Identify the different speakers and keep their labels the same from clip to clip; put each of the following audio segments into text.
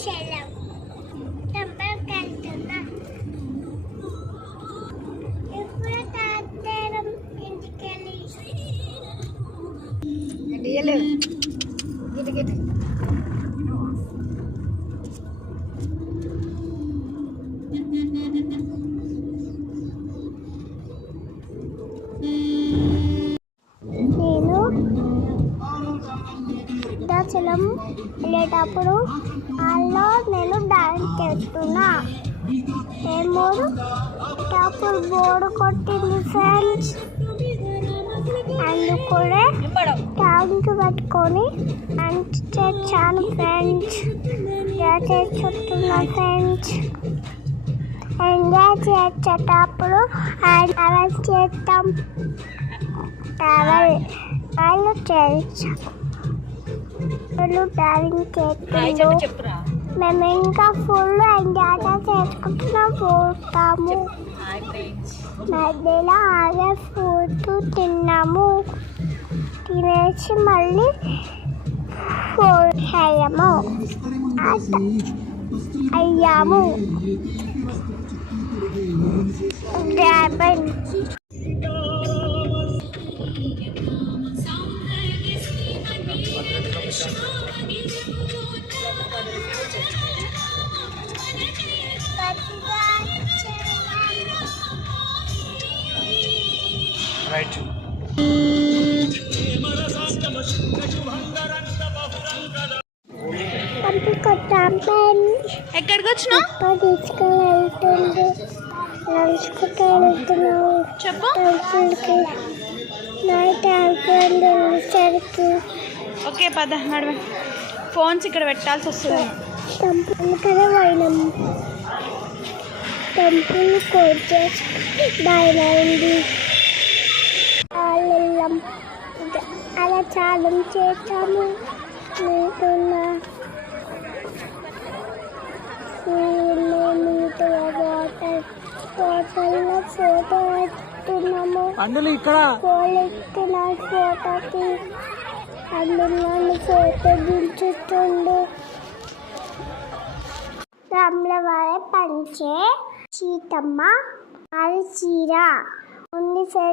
Speaker 1: ശലം നമ്മൾ കൽത്തുന്ന ഇപ്പോഴത്തെ భద్రాచలం వెళ్ళేటప్పుడు వాళ్ళు నేను డాన్స్ చేస్తున్నా ఏమో అప్పుడు బోర్డు కొట్టింది ఫ్రెండ్స్ అందుకనే ట్యాంక్ పట్టుకొని డాన్స్ చేర్చాను ఫ్రెండ్స్ ఎంజాయ్ చేస్తున్నా ఫ్రెండ్స్ ఎంజాయ్ చేసేటప్పుడు ట్రావెల్ చేస్తాం. ట్రావెల్ వాళ్ళు చేస్తాం మేము ఇంకా ఫుల్ ఎంజాయ్ చేసుకుంటున్నాం పోతాము
Speaker 2: హాయ్ ఫ్రెండ్స్
Speaker 1: మధ్యలో ఆగే ఫుడ్ తిన్నాము తినేసి మళ్ళీ ఫుడ్ అయ్యాము అయ్యాము డ్రాగన్
Speaker 3: రైట్
Speaker 2: ఎక్కడికి వచ్చినావు చెప్పు. ఓకే పద నడవ. ఫోన్స్ ఇక్కడ పెట్టాల్సి వస్తుంది.
Speaker 1: టెంపుల్ కదా పోయినాం టెంపుల్ కోచేసి బయలుదేరింది వెళ్ళాం అలా చాలా చేస్తాము మీకున్న వాటర్ వాటర్లో ఫోటో పెట్టున్నాము
Speaker 3: అందులో ఇక్కడ.
Speaker 1: పోలెత్తిన ఫోటోకి అందులో ఫోటో దించుతుండు. రాములవారి పంచే సీతమ్మ అది చీర. ఉంది
Speaker 4: జై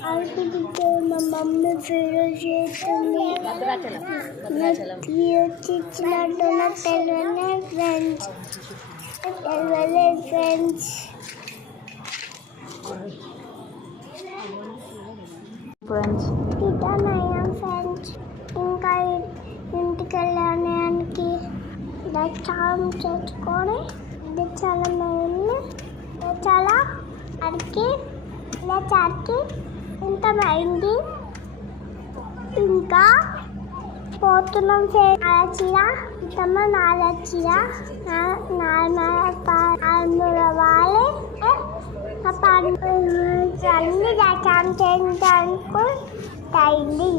Speaker 1: మా మమ్మీ వీడియో చేస్తుంది ఇచ్చినట్టు నాకు తెలియని ఫ్రెండ్స్ తెలియలే ఫ్రెండ్స్
Speaker 2: ఫ్రెండ్స్
Speaker 1: ఇదనయ్యా ఫ్రెండ్స్ ఇంకా ఇంటికి వెళ్ళడానికి ఇలా చాలా చేసుకొని ఇది చాలా మెయిన్ చాలా అడిగి ఇలా చాకి ఇంత అయింది ఇంకా పోతున్నాం ఫ్రెండ్స్ అలా చీర ఇంతమ్మ నాల నాలుగు వాళ్ళే. అన్ని రకం చేయడానికి అయింది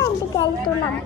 Speaker 1: ఇంటికి వెళ్తున్నాం.